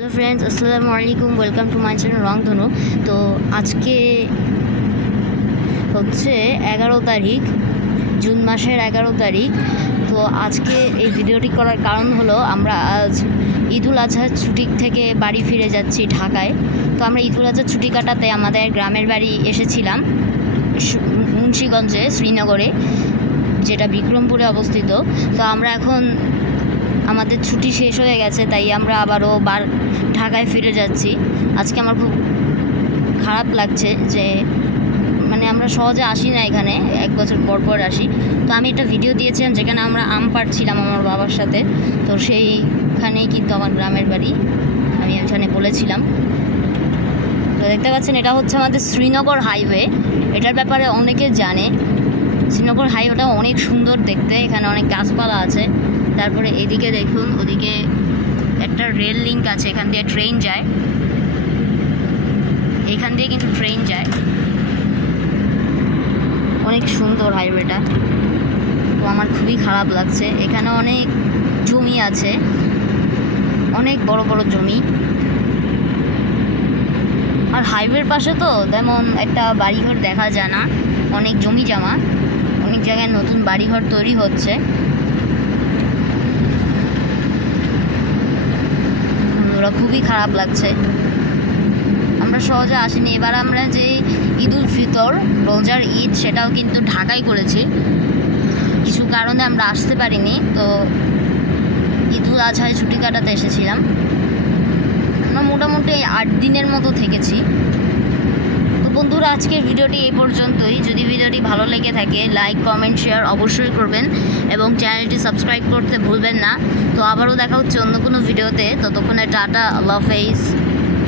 Hello friends, আসসালামু আলাইকুম। Welcome to my channel রংধনু। তো আজকে হচ্ছে 11 তারিখ, জুন মাসের 11 তারিখ। তো আজকে এই ভিডিওটি করার কারণ হলো আমরা আজ ঈদুল আজহার ছুটি থেকে বাড়ি ফিরে যাচ্ছি ঢাকায়। তো আমরা ঈদুল আজহার ছুটি কাটাতে আমাদের গ্রামের বাড়ি এসেছিলাম মুন্সিগঞ্জে, শ্রীনগরে, যেটা বিক্রমপুরে অবস্থিত। তো আমরা এখন আমাদের ছুটি শেষ হয়ে গেছে, তাই আমরা আবারও ঢাকায় ফিরে যাচ্ছি। আজকে আমার খুব খারাপ লাগছে যে আমরা সহজে আসি না, এখানে 1 বছর পর পর আসি। তো আমি একটা ভিডিও দিয়েছিলাম যেখানে আমরা আম পাড়ছিলাম আমার বাবার সাথে। তো সেইখানেই কিন্তু আমার গ্রামের বাড়ি, আমি ওইখানে বলেছিলাম। তো দেখতে পাচ্ছেন, এটা হচ্ছে আমাদের শ্রীনগর হাইওয়ে। এটার ব্যাপারে অনেকে জানে। শ্রীনগর হাইওয়েটা অনেক সুন্দর দেখতে, এখানে অনেক গাছপালা আছে। তারপরে এদিকে দেখুন, ওদিকে একটা রেল লিঙ্ক আছে, এখান দিয়ে ট্রেন যায়, এখান দিয়ে কিন্তু ট্রেন যায়। অনেক সুন্দর হাইওয়েটা। তো আমার খুবই খারাপ লাগছে। এখানে অনেক জমি আছে, অনেক বড় বড় জমি। আর হাইওয়ের পাশে তো তেমন একটা বাড়িঘর দেখা যায় না, অনেক জমি জমা, অনেক জায়গায় নতুন বাড়িঘর তৈরি হচ্ছে। ওরা খুবই খারাপ লাগছে। আমরা সহজে আসিনি। এবার আমরা যে ঈদুল ফিতর, রোজার ঈদ, সেটাও কিন্তু ঢাকায় করেছি। কিছু কারণে আমরা আসতে পারিনি। তো ঈদুল আজহায় ছুটি কাটাতে এসেছিলাম। আমরা মোটামুটি 8 দিনের মতো থেকেছি। তো বন্ধুরা, আজকের ভিডিওটি এই পর্যন্তই। যদি ভিডিওটি ভালো লেগে থাকে, লাইক, কমেন্ট, শেয়ার অবশ্যই করবেন এবং চ্যানেলটি সাবস্ক্রাইব করতে ভুলবেন না। তো আবারও দেখা হচ্ছে অন্য কোনো ভিডিওতে। ততক্ষণে টাটা, আল্লাহ হাফেজ।